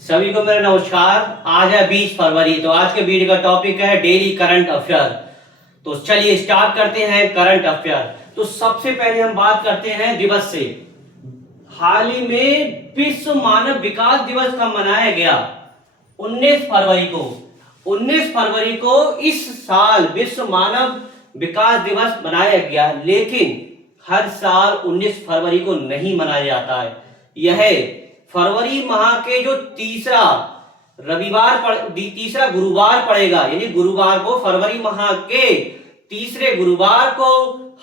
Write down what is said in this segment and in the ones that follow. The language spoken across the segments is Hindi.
सभी को मेरा नमस्कार। आज है 20 फरवरी। तो आज के वीडियो का टॉपिक है डेली करंट अफेयर। तो चलिए स्टार्ट करते हैं करंट अफेयर। तो सबसे पहले हम बात करते हैं दिवस से। हाल ही में विश्व मानव विकास दिवस कब मनाया गया? 19 फरवरी को। 19 फरवरी को इस साल विश्व मानव विकास दिवस मनाया गया, लेकिन हर साल 19 फरवरी को नहीं मनाया जाता है। यह फरवरी माह के जो तीसरा गुरुवार पड़ेगा, यानी गुरुवार को, फरवरी माह के तीसरे गुरुवार को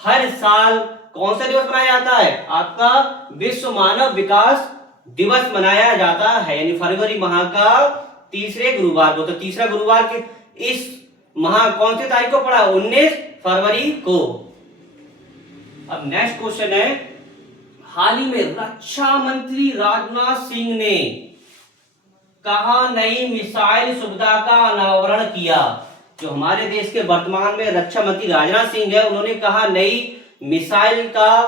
हर साल कौन सा दिवस मनाया जाता है? आपका विश्व मानव विकास दिवस मनाया जाता है, यानी फरवरी माह का तीसरे गुरुवार को। तो तीसरा गुरुवार के इस माह कौन सी तारीख को पड़ा? 19 फरवरी को। अब नेक्स्ट क्वेश्चन है, हाल ही में रक्षा मंत्री राजनाथ सिंह ने कहा नई मिसाइल सुविधा का अनावरण किया। जो हमारे देश के वर्तमान में रक्षा मंत्री राजनाथ सिंह है, उन्होंने कहा नई मिसाइल का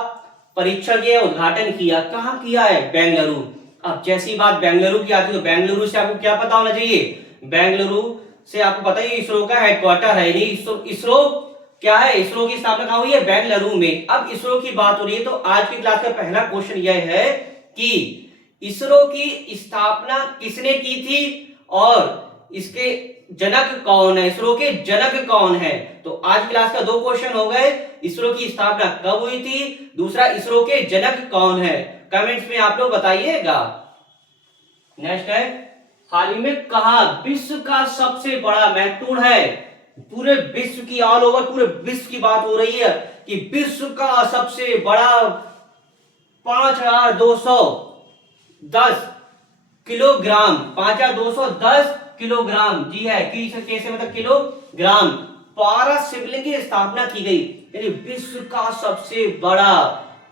परीक्षण किया, उद्घाटन किया। कहां किया है? बेंगलुरु। अब जैसी बात बेंगलुरु की आती है तो बेंगलुरु से आपको क्या पता होना चाहिए? बेंगलुरु से आपको पता ही इसरो का हेडक्वार्टर है। इसरो क्या है? इसरो की स्थापना कहां हुई है? बेंगलुरु में। अब इसरो की बात हो रही है तो आज की क्लास का पहला क्वेश्चन यह है कि इसरो की स्थापना किसने की थी और इसके जनक कौन है? इसरो के जनक कौन है? तो आज क्लास का दो क्वेश्चन हो गए। इसरो की स्थापना कब हुई थी, दूसरा इसरो के जनक कौन है। कमेंट्स में आप लोग बताइएगा। नेक्स्ट है, हाल ही में कहा विश्व का सबसे बड़ा, महत्वपूर्ण है, पूरे विश्व की, ऑल ओवर पूरे विश्व की बात हो रही है कि विश्व का सबसे बड़ा 5210 किलोग्राम, 5210 किलोग्राम, जी है, कैसे मतलब किलोग्राम, पारस शिवलिंग की स्थापना की गई। यानी विश्व का सबसे बड़ा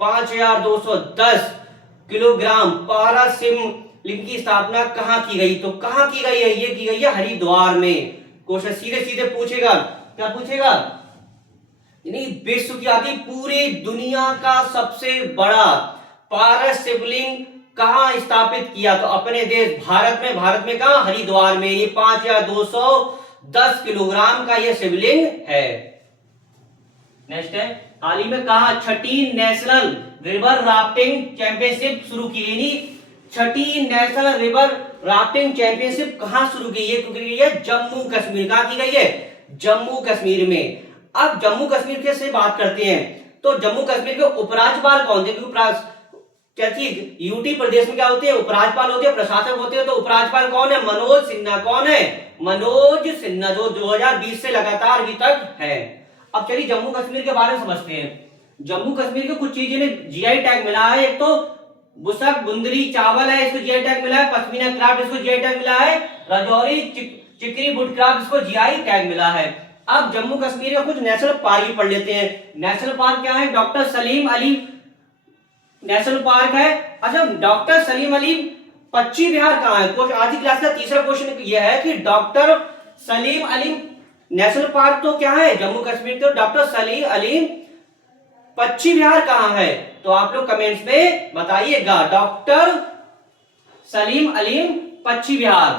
5210 किलोग्राम पारस शिवलिंग की स्थापना कहां की गई? तो कहां की गई है? ये की गई है हरिद्वार में। क्वेश्चन सीधे सीधे पूछेगा, क्या पूछेगा? यानी विश्व की आदि पूरी दुनिया का सबसे बड़ा पारस शिवलिंग कहां स्थापित किया? तो अपने देश भारत में। भारत में कहां? हरिद्वार में। ये 5210 किलोग्राम का ये शिवलिंग है। नेक्स्ट है, हाल ही में कहा छठी नेशनल रिवर राफ्टिंग चैंपियनशिप शुरू की। यानी छठी नेशनल रिवर राफ्टिंग चैंपियनशिप कहां शुरू की है? जम्मू कश्मीर। कहां की गई है? जम्मू कश्मीर में। अब जम्मू कश्मीर के से बात करते हैं तो जम्मू कश्मीर के उपराज्यपाल कौन थे? क्योंकि यूटी प्रदेश में क्या होते हैं? उपराज्यपाल होते हैं, प्रशासक होते हैं। तो उपराज्यपाल कौन है? मनोज सिन्हा। कौन है? मनोज सिन्हा, जो 2020 से लगातार अभी तक है। अब चलिए जम्मू कश्मीर के बारे में समझते हैं। जम्मू कश्मीर के कुछ चीजें ने जीआई टैग मिला है। एक तो बुसक बुंदरी चावल है, इसको जीआई टैग मिला है। पश्मीना क्राफ्ट, इसको जीआई टैग मिला है। राजौरी चिकरी वुड क्राफ्ट, इसको जीआई टैग मिला है। अब जम्मू कश्मीर का कुछ नेशनल पार्क भी पढ़ लेते हैं। नेशनल पार्क क्या है? Doctor Salim Ali national park है। अच्छा, डॉक्टर सलीम अली पक्षी विहार कहां है? आज की क्लास का तीसरा क्वेश्चन यह है कि doctor Salim Ali national park तो क्या है? जम्मू कश्मीर। तो डॉक्टर सलीम अली पक्षी विहार कहां है? तो आप लोग कमेंट्स में बताइएगा। डॉक्टर सलीम अली पक्षी विहार।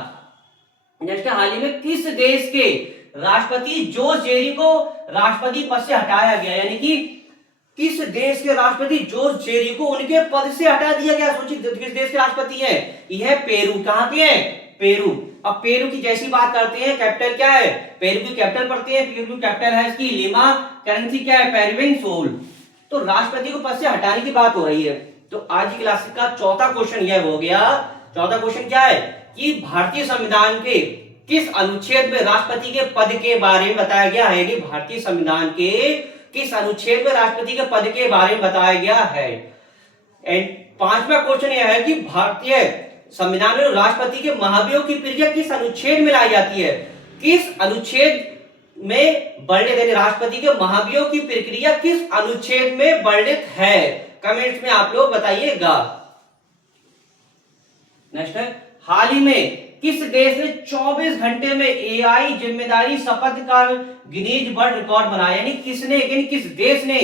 नेक्स्ट, हाल ही में किस देश के राष्ट्रपति जोस जेरी को राष्ट्रपति पद से हटाया गया? यानी कि किस देश के राष्ट्रपति जोस जेरी को उनके पद से हटा दिया गया? सोचिए किस देश के राष्ट्रपति हैं? यह पेरू। कहां के हैं? पेरू। अब पेरू की जैसी बात करते हैं, कैपिटल क्या है? पेरू की कैपिटल पढ़ते हैं। पेरू की कैपिटल है इसकी लिमा। करेंसी क्या है? पेरुविन सोल। तो राष्ट्रपति को पद से हटाने की बात हो रही है। तो आज की क्लास का चौथा क्वेश्चन यह हो गया। चौथा क्वेश्चन क्या है कि भारतीय संविधान के किस अनुच्छेद में राष्ट्रपति के पद के बारे में बताया गया है? भारतीय संविधान के किस अनुच्छेद में राष्ट्रपति के पद के बारे में बताया गया है? एंड पांचवा क्वेश्चन यह है कि भारतीय संविधान में राष्ट्रपति के महाभियोग की प्रक्रिया किस अनुच्छेद में लाई जाती है? किस अनुच्छेद में वर्णित है? राष्ट्रपति के महाभियोग की प्रक्रिया किस अनुच्छेद में वर्णित है? कमेंट्स में आप लोग बताइएगा। नेक्स्ट है, हाल ही में किस देश ने 24 घंटे में एआई जिम्मेदारी शपथ का गिनीज वर्ल्ड रिकॉर्ड बनाया? यानी किसने, यानी किस देश ने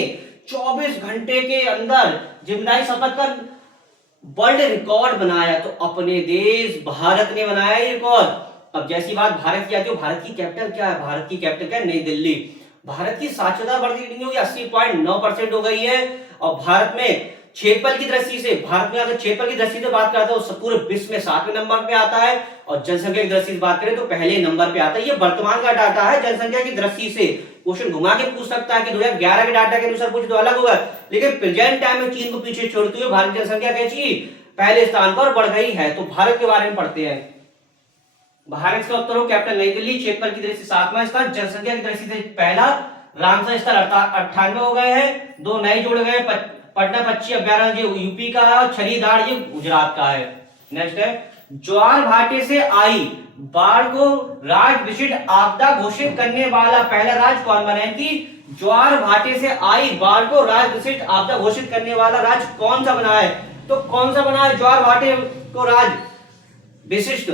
24 घंटे के अंदर जिम्मेदारी शपथ का वर्ल्ड रिकॉर्ड बनाया, तो अपने देश भारत ने बनाया ये रिकॉर्ड। अब जैसी बात भारत की आती है, भारत की कैपिटल क्या है? भारत की कैपिटल क्या है? नई दिल्ली। भारत की साक्षरता बढ़ती कितनी होगी? 80.9% हो गई है। और भारत में क्षेत्रफल की दृष्टि से, भारत में अगर क्षेत्रफल की दृष्टि से बात करता है तो पूरे विश्व में 7वें नंबर पे आता है। और जनसंख्या की दृष्टि से बात करें तो पहले नंबर पे आता है। ये वर्तमान का डाटा है जनसंख्या की दृष्टि से। क्वेश्चन घुमा के पूछ सकता है कि 2011 के डाटा के अनुसार पूछ तो अलग होगा, लेकिन प्रेजेंट टाइम में चीन को पीछे छोड़ते हुए भारत की जनसंख्या कैसी पहले स्थान पर बढ़ गई है। तो भारत के बारे में पढ़ते हैं। भारत का उत्तर हो कैपिटल नई दिल्ली, क्षेत्रफल की दृष्टि से 7वां स्थान, जनसंख्या की दृष्टि से पहला, रामसर स्थल 98 हो गए हैं, 2 नए जोड़ गए, पटना पक्षी अभ्यारण्य यूपी का है और छरीदार ये गुजरात का है। नेक्स्ट है ज्वार भाटे से आई बाढ़ को राज्य विशिष्ट आपदा घोषित करने वाला पहला राज्य कौन बना है? कि ज्वार भाटे से आई बाढ़ को राज्य विशिष्ट आपदा घोषित करने वाला राज्य कौन सा बना है? तो कौन सा बना है ज्वार भाटे को राज्य विशिष्ट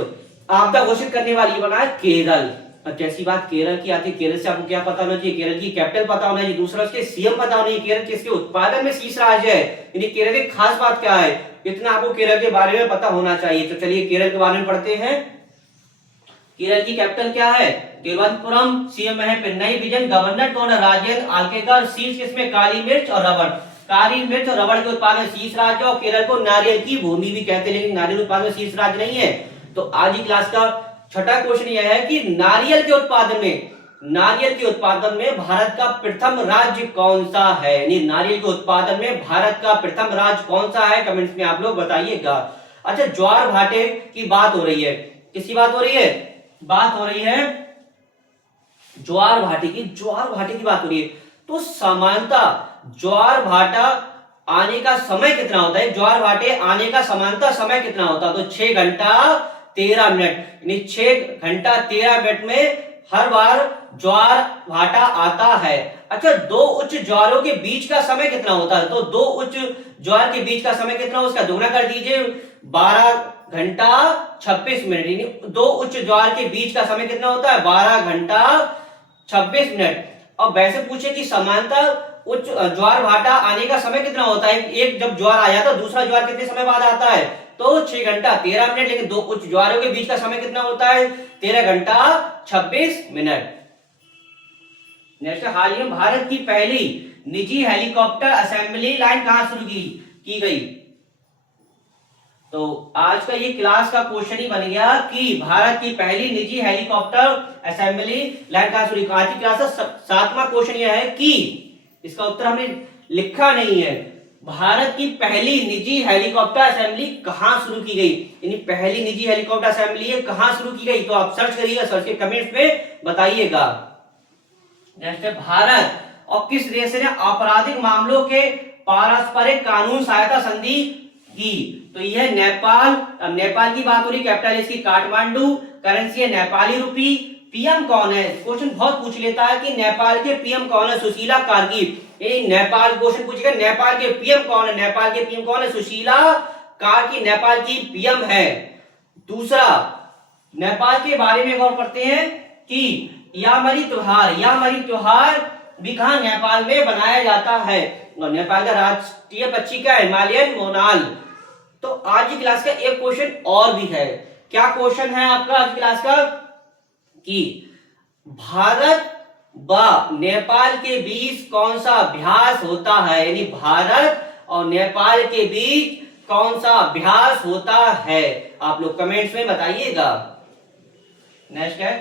आपदा घोषित करने वाली? बना है केरल। अब जैसी बात केरल की आती है, केरल से आपको क्या पता होना चाहिए? केरल की कैपिटल पता होना चाहिए, दूसरा उसके सीएम पता होना चाहिए, केरल किसके उत्पादन में शीर्ष राज्य है, यानी केरल की खास बात क्या है, इतना आपको केरल के बारे में पता होना चाहिए। तो चलिए केरल के बारे में पढ़ते हैं। केरल की कैपिटल क्या है? तिरुवनंतपुरम, सीएम है पिनराई विजयन, गवर्नर कौन है? राजेंद्र आर्लेकर, शीर्ष इसमें काली मिर्च और रबड़, काली मिर्च और रबड़ के उत्पादन शीर्ष राज्य, और केरल को नारियल की भूमि भी कहते हैं, लेकिन नारियल उत्पादन में शीर्ष राज्य नहीं है। तो आज की क्लास का छठा क्वेश्चन यह है कि नारियल के उत्पादन में भारत का प्रथम राज्य कौन सा है? यानी नारियल के उत्पादन में भारत का प्रथम राज्य कौन सा है? कमेंट्स में आप लोग बताइएगा। अच्छा, ज्वार भाटे की बात हो रही है, किसकी बात हो रही है? बात हो रही है ज्वार भाटे की बात हो रही है। तो सामान्यतः ज्वार भाटा आने का समय कितना होता है? ज्वार भाटे आने का सामान्यतः समय कितना होता है? तो 6 घंटा 13 मिनट, यानी 6 घंटा 13 मिनट में हर बार ज्वार भाटा आता है। अच्छा, 2 उच्च ज्वारों के बीच का समय कितना होता है? तो 2 उच्च ज्वार के बीच का समय कितना, उसका दोगुना कर दीजिए, 12 घंटा 26 मिनट, यानी 2 उच्च ज्वार के बीच का समय कितना होता है? 12 घंटा 26 मिनट। और वैसे पूछे कि समांतर उच्च ज्वार भाटा आने का समय कितना होता है? एक जब ज्वार आया था, दूसरा ज्वार कितने समय बाद आता है? तो 6 घंटा 13 मिनट, लेकिन 2 उच्च ज्वारों के बीच का समय कितना होता है? 13 घंटा 26 मिनट। नेक्स्ट, हाल ही में भारत की पहली निजी हेलीकॉप्टर असेंबली लाइन कहां शुरू की गई? तो आज का ये क्लास का क्वेश्चन ही बन गया कि भारत की पहली निजी हेलीकॉप्टर असेंबली लाइन कहां शुरू? आज की क्लास का 7वां क्वेश्चन यह है कि इसका उत्तर हमने लिखा नहीं है, भारत की पहली निजी हेलीकॉप्टर असेंबली कहां शुरू की गई, यानी पहली निजी हेलीकॉप्टर असेंबली कहां शुरू की गई? तो आप सर्च करिएगा, सर्च के कमेंट्स में बताइएगा। नेक्स्ट है, भारत और किस देश ने आपराधिक मामलों के पारस्परिक कानून सहायता संधि की? तो यह नेपाल। अब नेपाल की बात हो रही, कैपिटल इसकी काठमांडू, करेंसी है नेपाली रुपी, पीएम कौन है? क्वेश्चन बहुत पूछ लेता है कि नेपाल के पीएम कौन है? सुशीला कार्की। नेपाल क्वेश्चन पूछेगा नेपाल के पीएम कौन है? नेपाल के पीएम कौन है? सुशीला कार्की नेपाल की पीएम है। दूसरा, नेपाल के बारे में गौर करते हैं कि यामरी त्योहार भी कहां नेपाल में बनाया जाता है? और नेपाल का राष्ट्रीय पक्षी क्या है? हिमालयन मोनाल। तो आज की क्लास का एक क्वेश्चन और भी है। क्या क्वेश्चन है आपका आज की क्लास का? कि भारत व नेपाल के बीच कौन सा अभ्यास होता है? यानी भारत और नेपाल के बीच कौन सा अभ्यास होता है? आप लोग कमेंट्स में बताइएगा। नेक्स्ट है,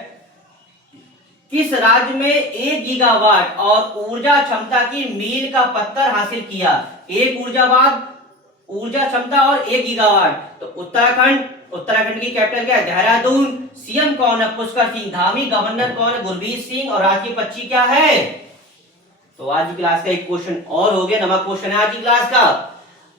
किस राज्य में 1 गीगावाट और ऊर्जा क्षमता की मील का पत्थर हासिल किया? ऊर्जा क्षमता और 1 गीगावाट। तो उत्तराखंड की कैपिटल क्या है? देहरादून। सीएम कौन है? पुष्कर सिंह धामी। गवर्नर कौन है? गुरमीत सिंह। और राष्ट्रीय पक्षी क्या है? तो आज की क्लास का एक क्वेश्चन और हो गया, नवा क्वेश्चन है आज की क्लास का।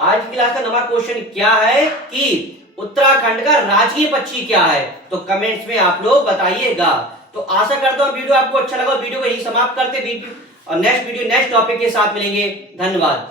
आज की क्लास का नवा क्वेश्चन क्या है कि उत्तराखंड का राजकीय पक्षी क्या है? तो कमेंट्स में आप लोग बताइएगा। तो आशा करता हूं वीडियो आपको अच्छा लगा। वीडियो को यही समाप्त करते, वीडियो और नेक्स्ट टॉपिक के साथ मिलेंगे। धन्यवाद।